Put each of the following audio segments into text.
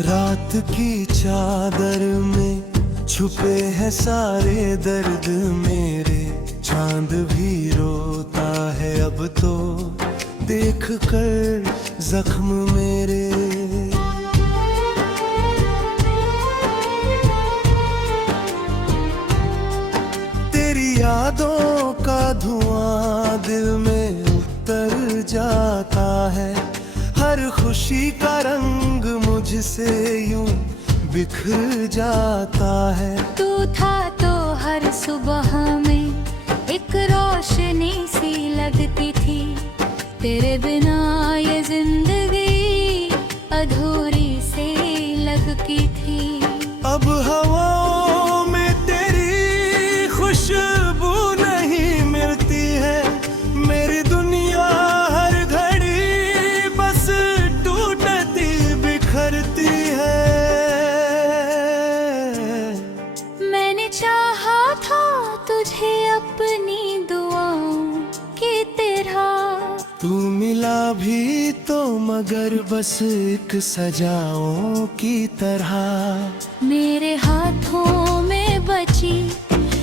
रात की चादर में छुपे हैं सारे दर्द मेरे। चांद भी रोता है अब तो देख कर जख्म मेरे। तेरी यादों का धुआं दिल में उतर जाता है। हर खुशी का रंग मुझसे यूं बिखर जाता है। तू था तो हर सुबह में एक रोशनी सी लगती थी। तेरे बिना ये जिंदगी अधूरी सी लगती थी। अब हवाओं में तेरी खुशबू नहीं मिलती है। मेरी दुनिया हर घड़ी बस टूटती बिखरती है। मैंने चाहा था तुझे अपनी दुआओं की तरह। तू मिला भी तो मगर बस एक सजाओं की तरह। मेरे हाथों में बची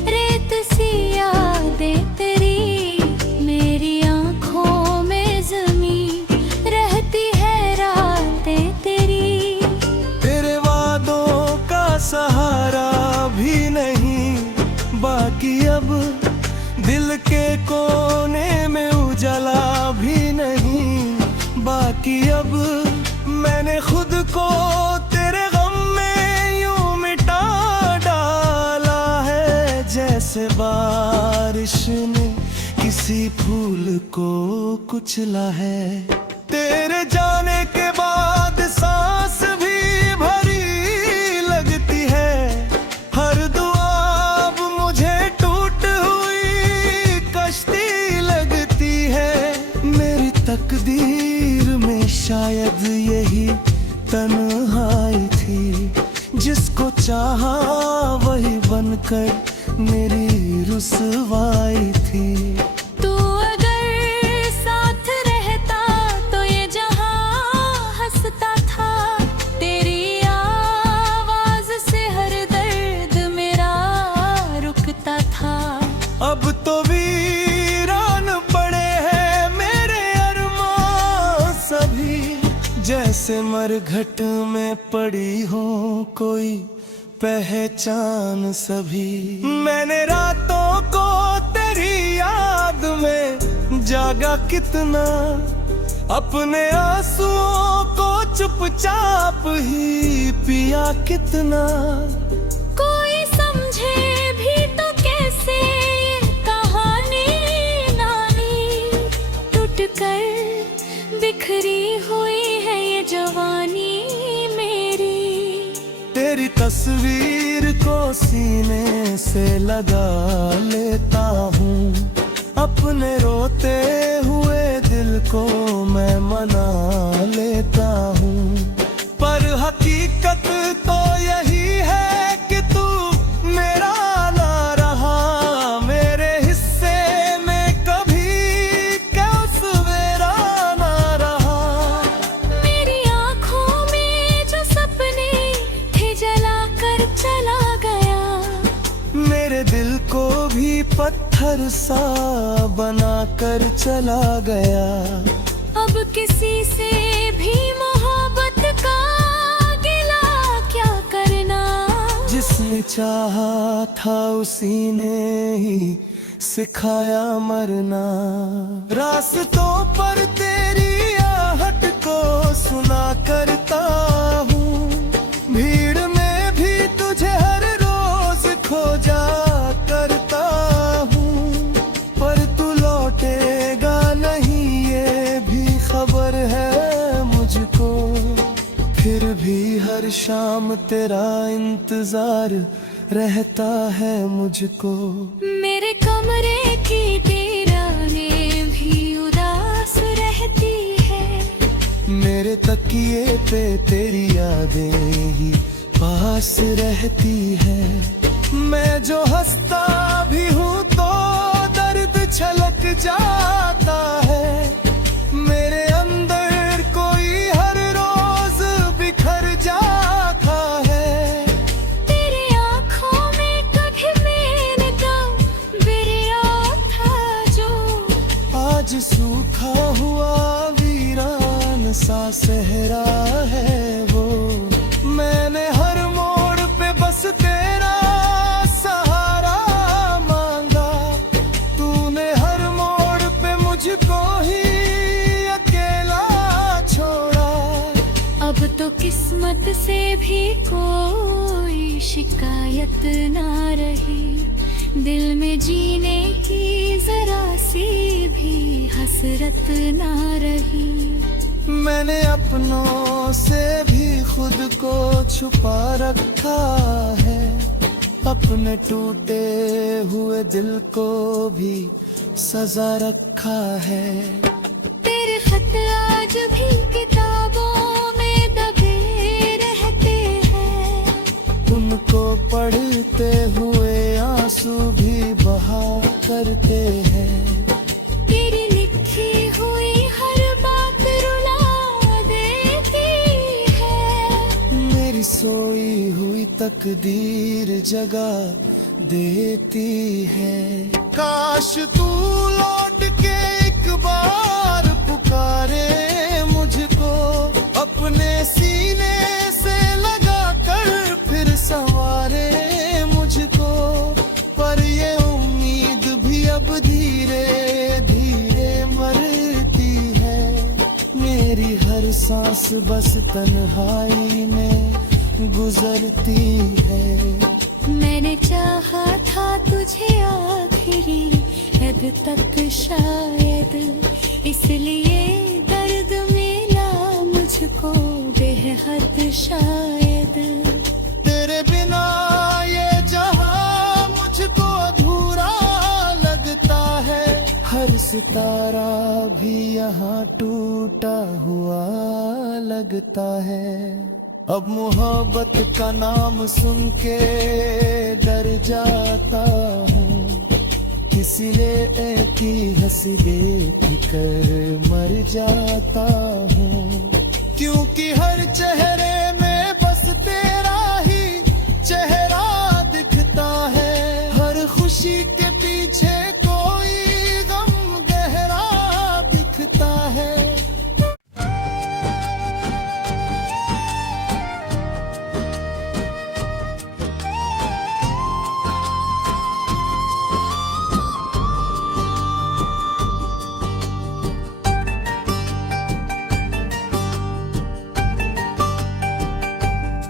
रेत सी यादें तेरी। मेरी आँखों में ज़मीं रहती है रातें तेरी। तेरे वादों का सहारा भी नहीं बाकी अब। दिल के कोने में उजाला भी नहीं बाकी अब। मैंने खुद को तेरे गम में यूं मिटा डाला है। जैसे बारिश ने किसी फूल को कुचला है। तेरे जाने के बाद सांस भी भरी लगती है। हर दुआ अब मुझे टूट हुई कश्ती लगती है। मेरी तकदीर में शायद यही तन्हाई थी। जिसको चाहा वही बनकर मेरी रुसवाई थी। तू अगर साथ रहता तो ये जहां हंसता था। तेरी आवाज से हर दर्द मेरा रुकता था। अब तो वीरान पड़े हैं मेरे अरमान सभी। जैसे मरघट में पड़ी हो कोई पहचान सभी। मैंने रातों को तेरी याद में जागा कितना। अपने आंसुओं को चुपचाप ही पिया कितना। कोई समझे भी तो कैसे ये कहानी नानी। टूट कर बिखरी हुई है ये जवानी मेरी। तेरी तस्वीर को सीने से लगा लेता हूँ। अपने रोते हुए दिल को मैं मना लेता हूँ। पर हकीकत तो यही है कि तू मेरा ना रहा। मेरे हिस्से में कभी क्या सवेरा ना रहा। मेरी आँखों में जो सपने थे जला कर चला गया। मेरे दिल को भी पत्थर सा बना कर चला गया। अब किसी से भी मोहब्बत का गिला क्या करना। जिसने चाहा था उसी ने ही सिखाया मरना। रास्तों पर तेरी आहट को सुना करता हूँ। भीड़ में भी तुझे हर रोज खोजा करता हूँ। पर तू लौटेगा नहीं ये भी खबर है मुझको। फिर भी हर शाम तेरा इंतजार रहता है मुझको। मेरे कमरे की दीवारें भी उदास रहती है। मेरे तकिए पे तेरी यादें ही पास रहती है। मैं जो हंसता भी हूँ तो दर्द छलक जाता है। मेरे अंदर कोई हर रोज बिखर जा किस्मत से भी कोई शिकायत ना रही, दिल में जीने की जरा सी भी हसरत ना रही। मैंने अपनों से भी खुद को छुपा रखा है, अपने टूटे हुए दिल को भी सजा रखा है। तेरे खत आज भी किताबों में दबे रहते हैं, उनको पढ़ते हुए आंसू भी बहा करते हैं। तेरी लिखी हुई हर बात रुला देती है, मेरी सोई हुई तकदीर जगा देती है। काश तू लौट के एक बार पुकारे मुझको, अपने सीने से लगा कर फिर संवारे मुझको। पर ये उम्मीद भी अब धीरे धीरे मरती है, मेरी हर सांस बस तन्हाई में गुजरती है। मैंने चाहा था तुझे आखिरी हद तक शायद, इसलिए दर्द मिला मुझको बेहद शायद। तेरे बिना ये जहां मुझको अधूरा लगता है, हर सितारा भी यहाँ टूटा हुआ लगता है। अब मोहब्बत का नाम सुन के डर जाता हूँ, किसी ने की हंसी देख कर मर जाता हूँ। क्योंकि हर चेहरे में बस तेरा ही चेहरा दिखता है, हर खुशी के पीछे कोई गम गहरा दिखता है।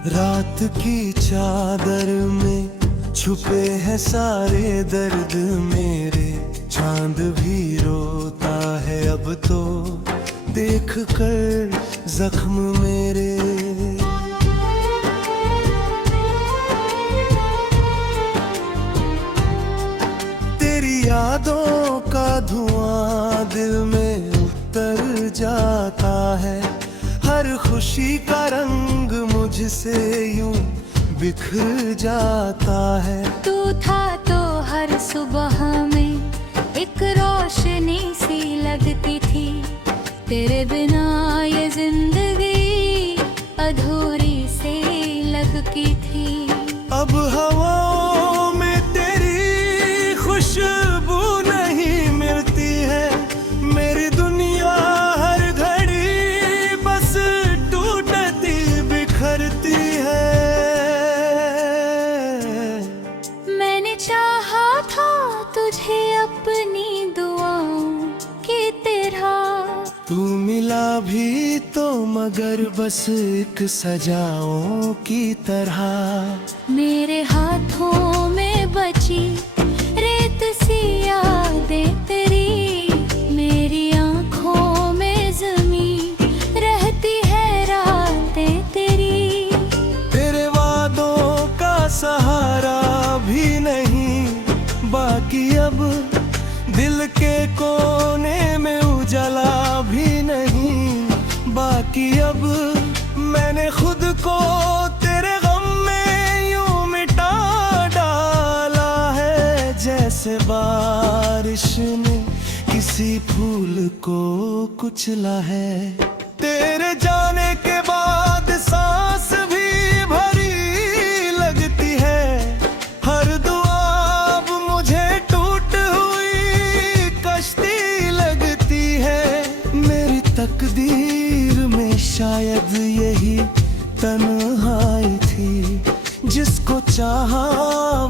रात की चादर में छुपे हैं सारे दर्द मेरे, चांद भी रोता है अब तो देख कर जख्म मेरे। तेरी यादों का धुआं दिल में उतर जाता है, हर खुशी का रंग मुझसे यूं बिखर जाता है। तू था तो हर सुबह में एक रोशनी सी लगती थी, तेरे बिना ये जिंदगी अधूरी सी लगती थी। अब हवाओं में तेरी खुशबू नहीं मिलती है, मेरी दुनिया हर घड़ी बस टूटती बिखरती है। मैंने चाहा था तुझे अपनी दुआओं की तरह, तू मिला भी तो मगर बस एक सजाओं की तरह। मेरे हाथों में बची रेत सी यादें तेरी, मेरी आंखों में जमीन रहती है रातें तेरी। तेरे वादों का सहारा भी नहीं बाकी, अब दिल के कोने में उजाला भी नहीं बाकी। अब मैंने खुद को तेरे गम में यूं मिटा डाला है, जैसे बारिश ने किसी फूल को कुचला है। तेरे जाने के बाद सांस भी भरी लगती है, हर दुआ अब मुझे टूट हुई कश्ती लगती है। मेरी तकदीर में शायद यही तन्हाई थी, जिसको चाहा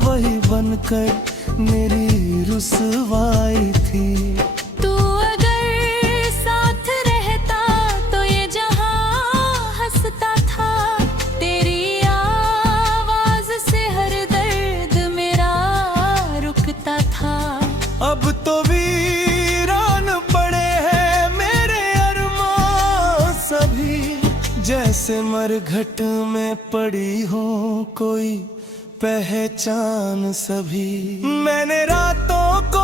वही बनकर मेरी रुसवाई थी। तू अगर साथ रहता तो ये जहां हंसता था, जैसे मरघट में पड़ी हो कोई पहचान सभी। मैंने रातों को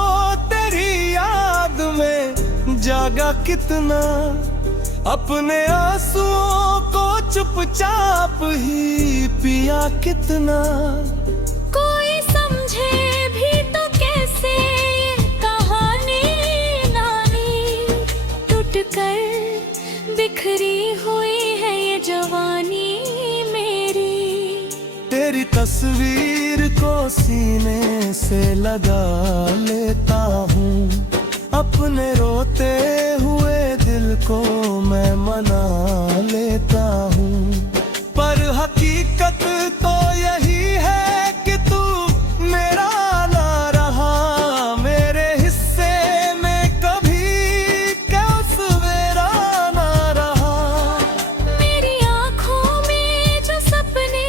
तेरी याद में जागा कितना, अपने आंसुओं को चुपचाप ही पिया कितना। कोई समझे भी तो कैसे ये कहानी नानी, टूट कर बिखरी हुई है ये जवानी मेरी। तेरी तस्वीर को सीने से लगा लेता हूँ, अपने रोते हुए दिल को मैं मना लेता हूँ। पर हकीकत तो यही है कि तू मेरा ना रहा, मेरे हिस्से में कभी क्या सवेरा ना रहा। मेरी आँखों में जो सपने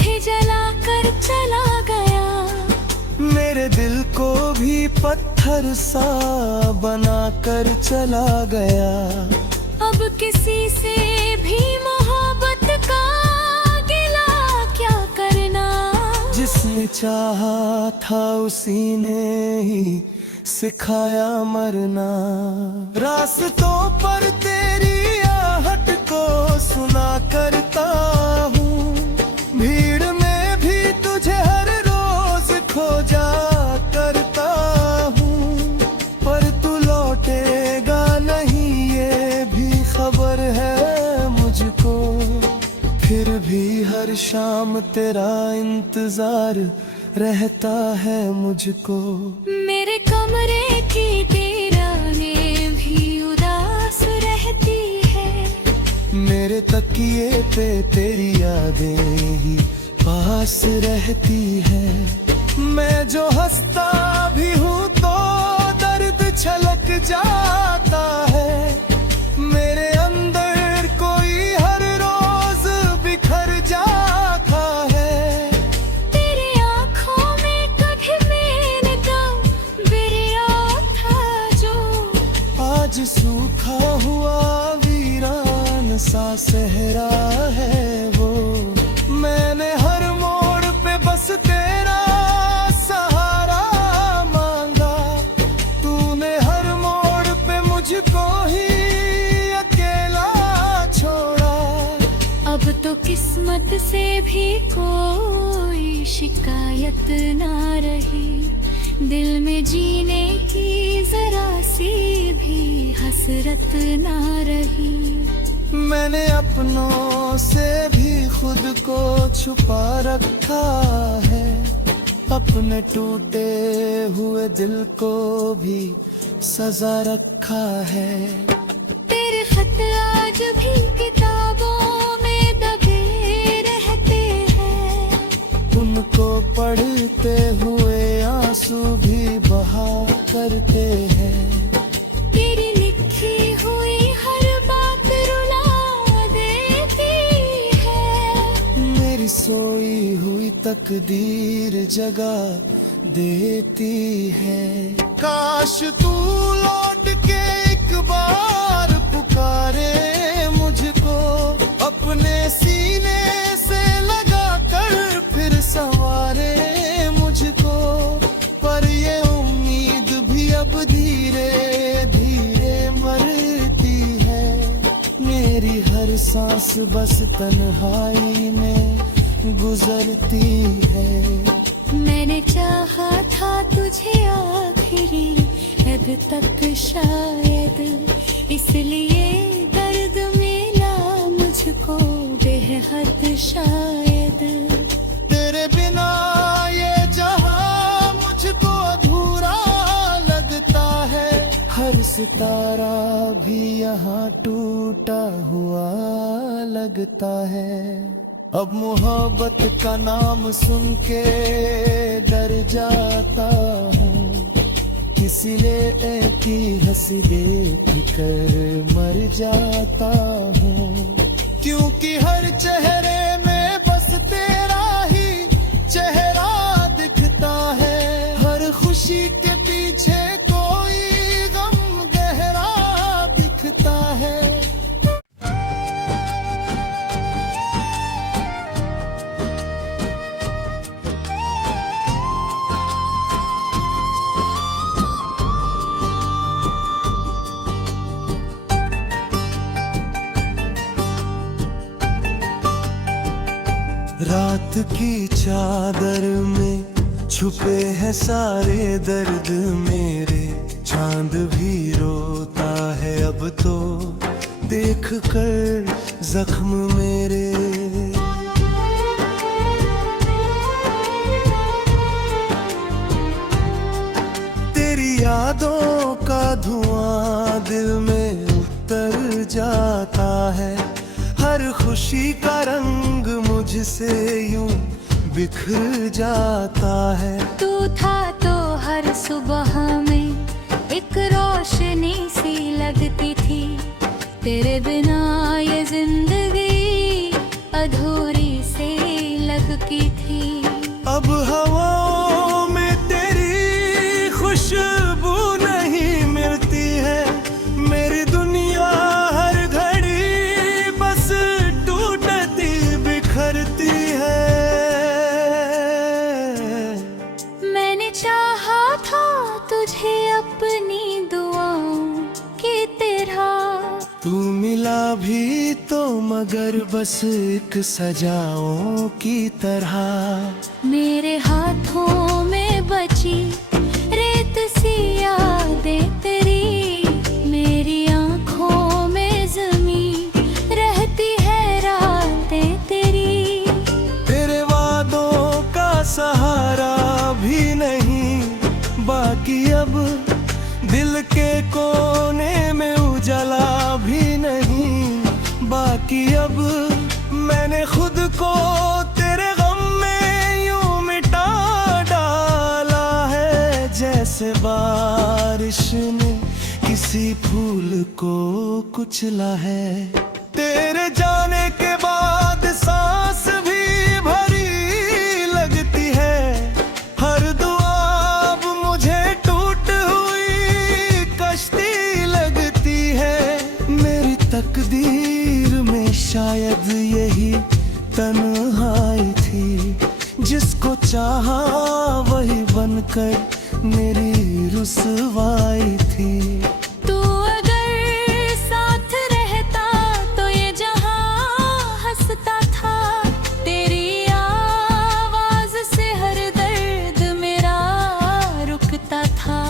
थे जला कर चला गया, मेरे दिल को भी पत्थर सा बना कर चला गया। अब किसी से भी मोहब्बत का गिला क्या करना। जिसने चाहा था उसी ने ही सिखाया मरना। रास्तों पर तेरी आहट को सुना करता हूँ, भीड़ में भी तुझे हर रोज खोजा करता हूँ। पर तू लौटेगा नहीं ये भी खबर है मुझको, फिर भी हर शाम तेरा इंतजार रहता है मुझको। मेरे कमरे की दीवारें भी उदास रहती है, मेरे तकिए पे तेरी यादें ही पास रहती है। मैं जो हंसता भी हूँ तो दर्द छलक जाता है, मेरे अंदर कोई हर रोज बिखर जाता है। तेरी आँखों में कभी मैंने गम बिरिया था जो, आज सूखा हुआ वीरान सा सहरा है वो। मैंने हर मोड़ पे बस तेरा सहारा मांगा, तूने हर मोड़ पे मुझको ही अकेला छोड़ा। अब तो किस्मत से भी कोई शिकायत ना रही, दिल में जीने की जरा सी भी हसरत ना रही। मैंने अपनों से भी खुद को छुपा रखा है, अपने टूटे हुए दिल को भी सजा रखा है। तेरे खत आज भी किताबों में दबे रहते हैं, उनको पढ़ते हुए आंसू भी बहा करते हैं। तेरी लिखी हुई हर बात रुला देती है, मेरी सोई हुई तकदीर जगा देती है। काश तू लौट के एक बार पुकारे मुझको, अपने सीने से लगा कर फिर संवारे मुझको। पर ये उम्मीद भी अब धीरे धीरे मरती है, मेरी हर सांस बस तन्हाई में गुजरती है। मैंने चाहा था तुझे आखिरी हद तक शायद, इसलिए दर्द मिला मुझको बेहद शायद। तेरे बिना ये जहां मुझको अधूरा लगता है, हर सितारा भी यहाँ टूटा हुआ लगता है। अब मोहब्बत का नाम सुन के डर जाता हूँ, किसी ने की हंसी देख कर मर जाता हूँ। क्योंकि हर चेहरे में बस तेरा ही चेहरा दिखता है, हर खुशी के पीछे कोई गम गहरा दिखता है। रात की चादर में छुपे हैं सारे दर्द मेरे, चांद भी रोता है अब तो देख कर जख्म मेरे। तेरी यादों का धुआं दिल में उतर जाता है, हर खुशी का रंग मुझसे यूं बिखर जाता है। तू था तो हर सुबह में एक रोशनी सी लगती थी, तेरे बिना ये जिंदगी अधूरी सी लगती थी। अब हवाओं में तेरी खुशबू नहीं मिलती है, मेरी दुनिया हर घड़ी बस टूटती बिखरती है। मैंने चाहा था तुझे अपनी दुआओं की तरह, तू मिला भी तो मगर बस एक सजाओं की तरह। मेरे हाथों में बची रेत सी यादें तेरी, मेरी आंखों में जमीन रहती है रातें तेरी। तेरे वादों का सहारा भी नहीं बाकी अब, दिल के कोने में उजाला भी नहीं बाकी अब। मैंने खुद को तेरे गम में यूं मिटा डाला है, जैसे बारिश ने किसी फूल को कुचला है। तेरे जाने के बाद सांस भी भरी लगती है, हर दुआ अब मुझे टूट हुई कश्ती लगती है। मेरी तकदीर में शायद यही तन्हाई थी, जिसको चाहा वही बनकर मेरी रुसवाई थी। तू अगर साथ रहता तो ये जहां हंसता था, तेरी आवाज से हर दर्द मेरा रुकता था।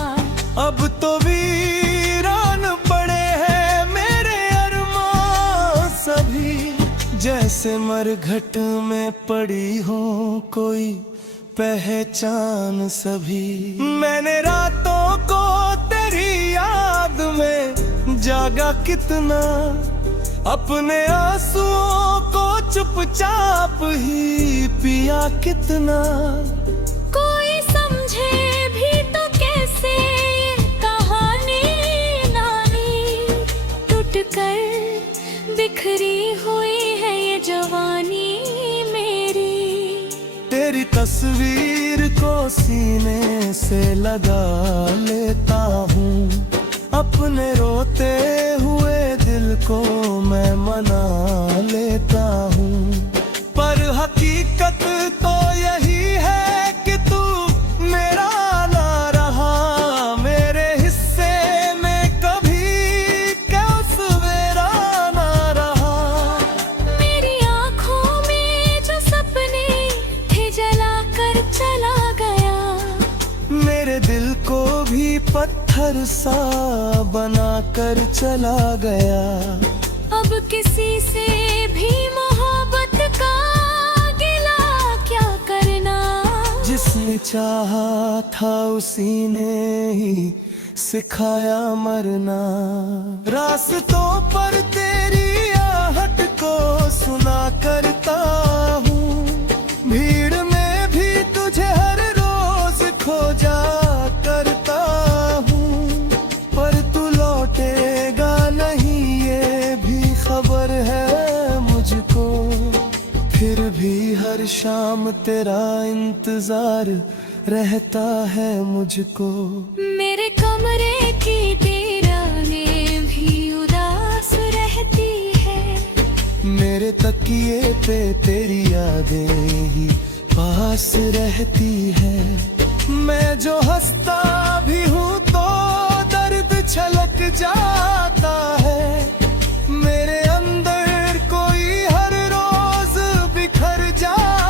अब तो वीरान पड़े हैं मेरे अरमान सभी, जैसे मरघट में पड़ी हो कोई पहचान सभी। मैंने रातों को तेरी याद में जागा कितना, अपने आंसुओं को चुपचाप ही पिया कितना। कोई समझे भी तो कैसे ये कहानी नानी, टूट कर बिखरी हुई है ये जवानी मेरी। तेरी तस्वीर को सीने से लगा लेता हूँ, अपने रोते हुए दिल को मैं मना लेता हूँ। पर हकीकत तो यही है कि तू मेरा ना रहा, मेरे हिस्से में कभी क्या सवेरा ना रहा। मेरी आँखों में जो सपने थे जला कर चला गया, मेरे दिल को भी पत्थर सा बना कर चला गया। अब किसी से भी मोहब्बत का गिला क्या करना, जिसने चाहा था उसी ने ही सिखाया मरना। रास्तों पर तेरी आहट को सुना करता हूँ, भीड़ में भी तुझे हर रोज खोजा करता हूँ। पर तू लौटेगा नहीं ये भी खबर है मुझको, फिर भी हर शाम तेरा इंतजार रहता है मुझको। मेरे कमरे की दीवारें भी उदास रहती है, मेरे तकिए पे तेरी यादें ही पास रहती है। मैं जो हंसता भी हूँ तो दर्द छलक जाता है, मेरे अंदर कोई हर रोज बिखर जाता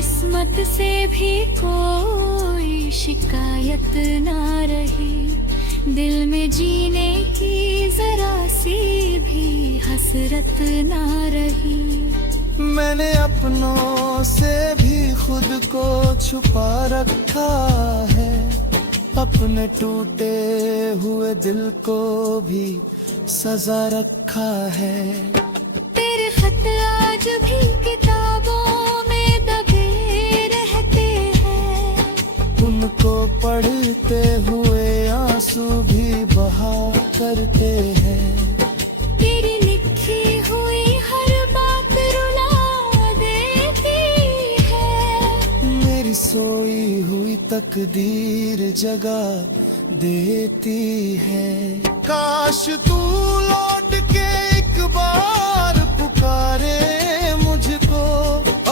किस्मत से भी कोई शिकायत ना रही, दिल में जीने की जरा सी भी हसरत ना रही। मैंने अपनों से भी खुद को छुपा रखा है, अपने टूटे हुए दिल को भी सजा रखा है। तेरे खत आज भी किताबों में दबे रहते हैं, उनको पढ़ते हुए आंसू भी बहा करते हैं। तेरी लिखी हुई हर बात रुला देती है, मेरी सोई हुई तकदीर जगा देती है। काश तू लौट के एक बार पुकारे मुझको,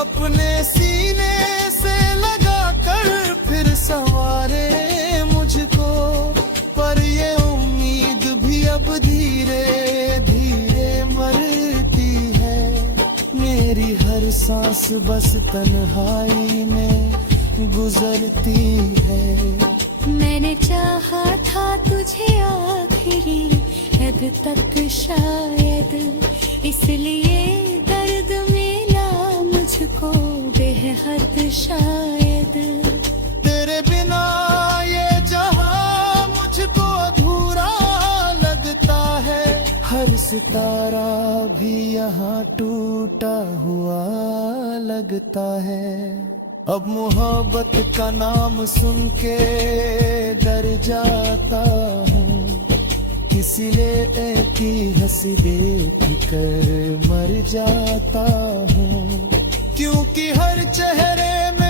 अपने सीने से लगा कर फिर संवारे मुझको। पर ये उम्मीद भी अब धीरे धीरे मरती है, मेरी हर सांस बस तन्हाई में गुजरती है। मैंने चाहा था तुझे आखिरी हद तक शायद, इसलिए दर्द मिला मुझको बेहद शायद। तेरे बिना ये जहां मुझको अधूरा लगता है, हर सितारा भी यहाँ टूटा हुआ लगता है। अब मोहब्बत का नाम सुन के डर जाता हूँ, इसलिए की हंसी देख कर मर जाता हूँ। क्योंकि हर चेहरे में